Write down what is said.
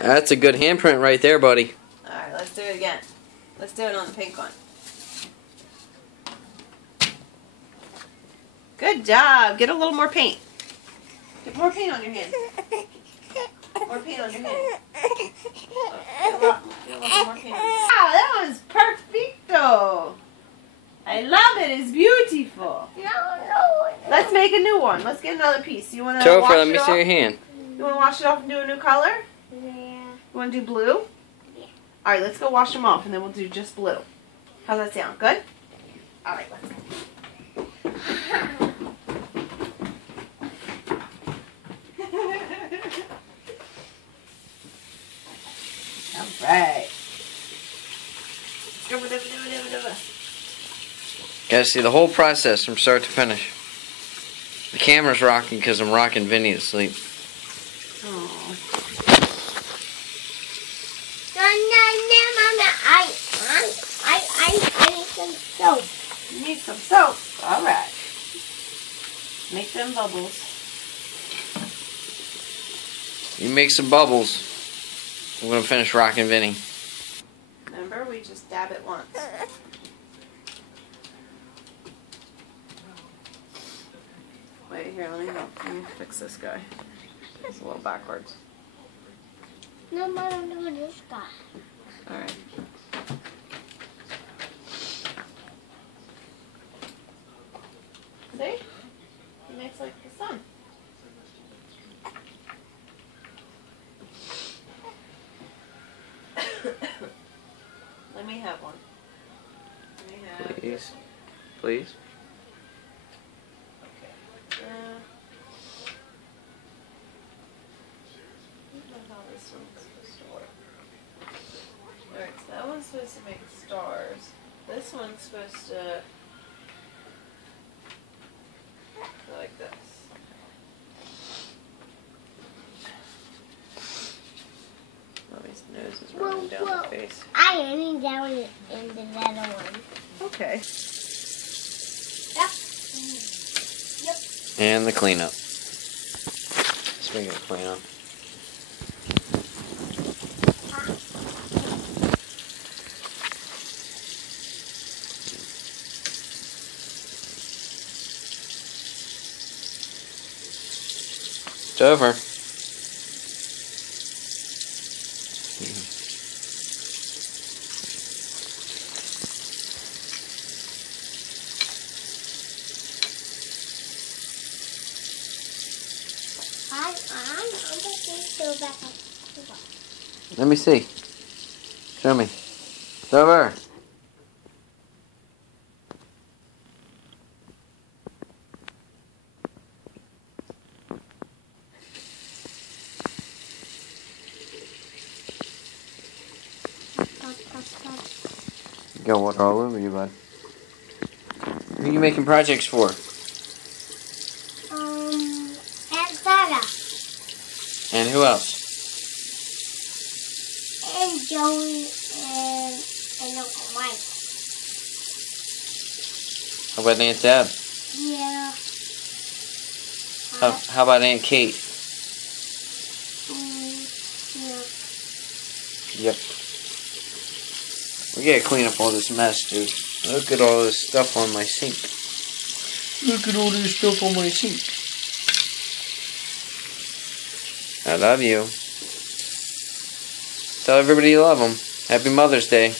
That's a good handprint right there, buddy. Alright, let's do it again. Let's do it on the pink one. Good job. Get a little more paint. Get more paint on your hand. More paint on your hand. Get a lot more paint on your hand. Wow, that one's perfecto. I love it. It's beautiful. No. Let's make a new one. Let's get another piece. You want to Topher, wash let it me off? see your hand. You want to wash it off and do a new color? Yeah. You want to do blue? Yeah. Alright, let's go wash them off and then we'll do just blue. How's that sound? Good? Alright, let's go. Alright. Gotta see the whole process from start to finish. The camera's rocking because I'm rocking Vinny to sleep. Oh. I need some soap. You need some soap. Alright. Make them bubbles. You make some bubbles. I'm gonna finish rocking Vinny. Remember, we just dab it once. Wait, here, let me help. Let me fix this guy. It's a little backwards. No, Mom, no, this guy. Alright. See? It makes like the sun. Let me have one. Let me have Please. Please. Okay. I don't know how this one's supposed to work. Alright, so that one's supposed to make stars. This one's supposed to go like this. Mommy's nose is running down the face. I am down in the other one. Okay. Yep. And the cleanup. Speaking of cleanup. It's over. I'm just going to go back up. Let me see. Show me. It's over. You got water all over you, bud. Who are you making projects for? Aunt Sarah. And who else? And Joey and Uncle Mike. How about Aunt Deb? Yeah. How about Aunt Kate? Yeah. Yep. We gotta clean up all this mess, dude. Look at all this stuff on my sink. Look at all this stuff on my sink. I love you. Tell everybody you love them. Happy Mother's Day.